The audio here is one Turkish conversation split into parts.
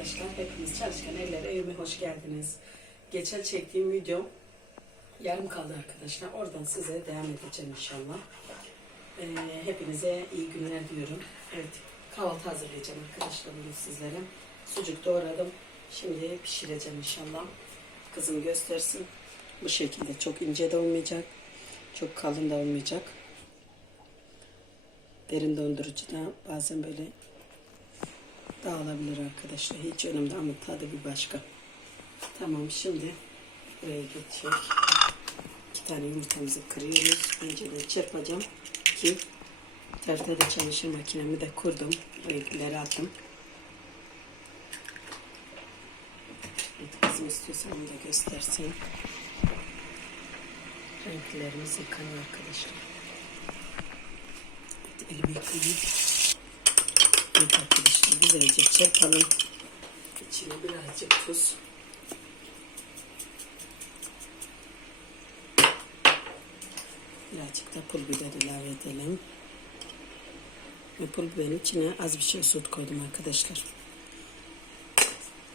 arkadaşlar. Hepiniz çalışkan ellere evime hoş geldiniz. Geçen çektiğim video yarım kaldı arkadaşlar. Oradan size devam edeceğim inşallah. Ee, hepinize iyi günler diyorum. Evet kahvaltı hazırlayacağım arkadaşlar bugün sizlere. Sucuk doğradım. Şimdi pişireceğim inşallah. Kızım göstersin. Bu şekilde çok ince de olmayacak. Çok kalın da olmayacak. Derin dondurucuda bazen böyle dağılabilir arkadaşlar. Hiç önemli ama tadı bir başka. Tamam şimdi buraya geçecek. İki tane yumurtamızı kırıyoruz. Önce de çırpacağım ki terte de çamaşır makinemi de kurdum. Renkleri attım. Kızım istiyorsa onu da göstersin. Renklerimiz yıkanıyor arkadaşlar. Evet, elimi yıkayayım. Evet arkadaşlar güzelce çırpalım. İçine birazcık tuz. Birazcık da pul biber ilave edelim. Ve pul biberin içine az bir şey süt koydum arkadaşlar.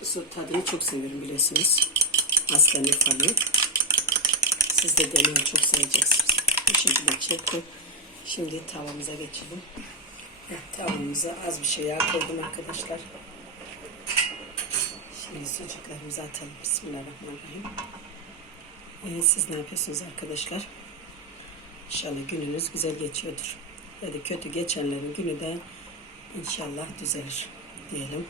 Süt tadını çok seviyorum biliyorsunuz. Aslanı falan. Siz de deneyin çok seveceksiniz. Bu şekilde çırpıp şimdi tavamıza geçelim. Evet, tavamıza az bir şey yağ koydum arkadaşlar. Şimdi sucuklarımızı atalım. Bismillahirrahmanirrahim. Ee, siz ne yapıyorsunuz arkadaşlar? İnşallah gününüz güzel geçiyordur. Ya da kötü geçenlerin günü de inşallah düzelir diyelim.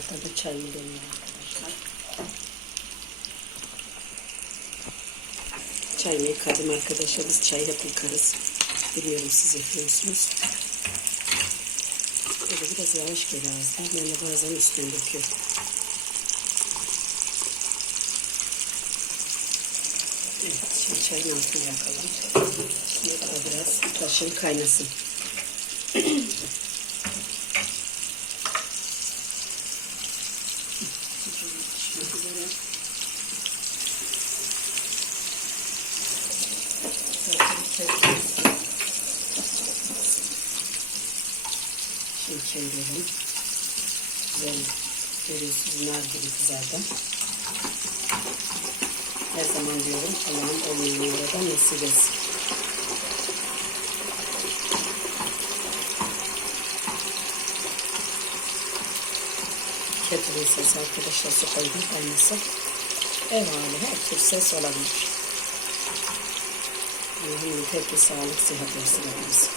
Da çayımı demliyorum arkadaşlar. Çayımı yıkadım arkadaşlar. Biz çay hep yıkarız. Biliyorum siz yapıyorsunuz. Böyle biraz yavaş geliyor ağızdan. Ben de bazen üstüne döküyorum. Evet, şimdi çayın altını yakalım. Şimdi biraz taşın kaynasın. Pişmek üzere. Zaten çeviririz. Şimdi çevirelim. Güzel nar gibi kızardı. Her zaman diyorum Allah'ın olmayanlara da nasip etsin. Kettle'ın sesi arkadaşlar su koydum kaynasın. Ev hali her tür ses olabilir. Allah'ın peki sağlık sıhhat versin hepimiz.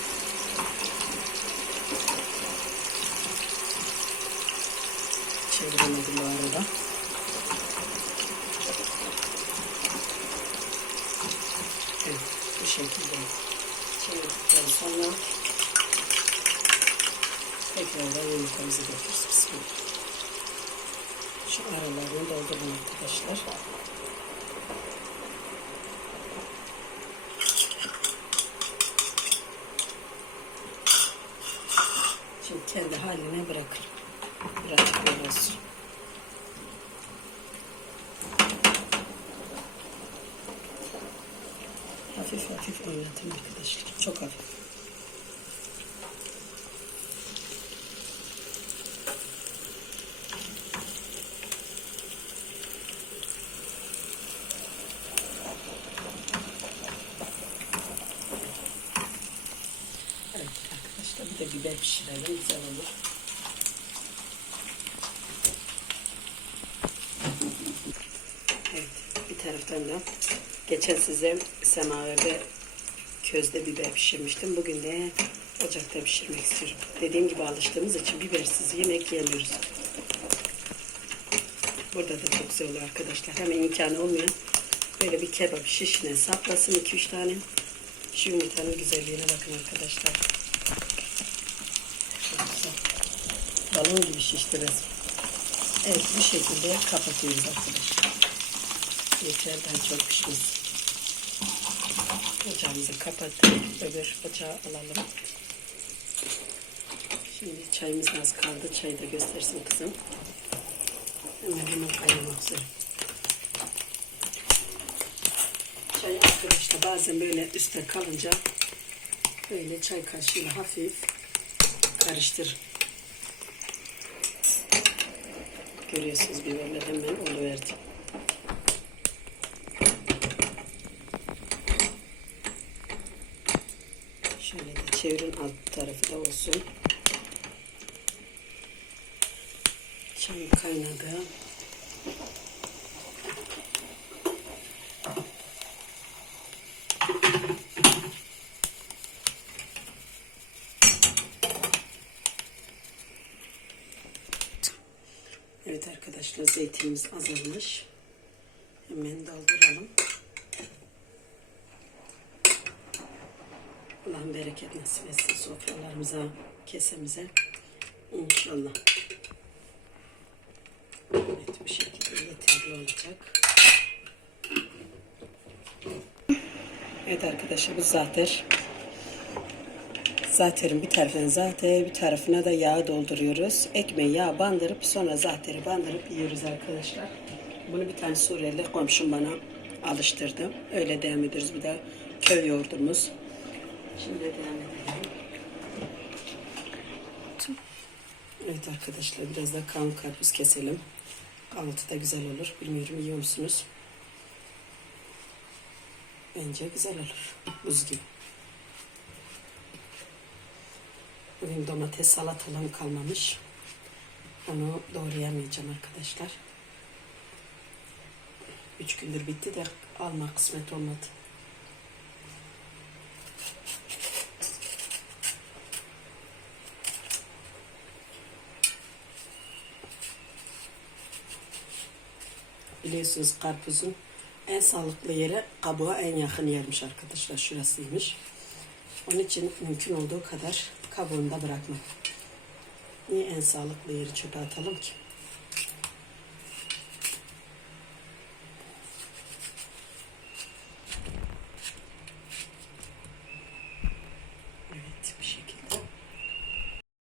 Çeviremedim bu arada. Evet, bu şekilde çevirdikten sonra tekrardan yumurtamızı döküyoruz. Bismillah. Şu aralarını doldurun arkadaşlar. Şimdi kendi haline böyle olsun. Hafif hafif oynatın arkadaşlar. Çok hafif. Evet arkadaşlar bir de biber pişirelim güzel olur. Evet bir taraftan da geçen size semaverde közde biber pişirmiştim. Bugün de ocakta pişirmek istiyorum. Dediğim gibi alıştığımız için bibersiz yemek yemiyoruz. Burada da çok güzel oluyor arkadaşlar. Hemen imkanı olmayan Böyle bir kebap şişine saplasın 2-3 tane. Şu yumurtanın güzelliğine bakın arkadaşlar. Balon gibi şişti resmen. Evet bu şekilde kapatıyoruz arkadaşlar. Yeter daha çok pişmesin. Ocağımızı kapattık. Öbür ocağı alalım. Şimdi çayımız az kaldı. Çayı da göstersin kızım. Hemen hemen kaynamak üzere. Çay arkadaşlar bazen böyle üstte kalınca böyle çay kaşığıyla hafif karıştır. Görüyorsunuz biberler hemen oluverdi. Şöyle de çevirin alt tarafı da olsun. Çay kaynadı. Evet arkadaşlar zeytinimiz azalmış. Hemen dolduralım. Allah'ın bereket nasip etsin sofralarımıza, kesemize. İnşallah. Evet bu şekilde yeterli olacak. Evet arkadaşlar bu zater. Zaterin bir tarafına zaten bir tarafına da yağ dolduruyoruz. Ekmeği yağ bandırıp sonra zateri bandırıp yiyoruz arkadaşlar. Bunu bir tane Suriyeli komşum bana alıştırdı. Öyle devam ediyoruz. Bir de köy yoğurdumuz. Şimdi devam edelim. Evet arkadaşlar biraz da kan karpuz keselim. Kahvaltı da güzel olur. Bilmiyorum yiyor musunuz? Bence güzel olur. Buz gibi. Bugün domates salatalığım kalmamış. Onu doğrayamayacağım arkadaşlar. Üç gündür bitti de alma kısmet olmadı. Biliyorsunuz karpuzun en sağlıklı yere kabuğa en yakın yermiş arkadaşlar. Şurasıymış. Onun için mümkün olduğu kadar kabuğunu da bırakmak. Niye en sağlıklı yeri çöpe atalım ki?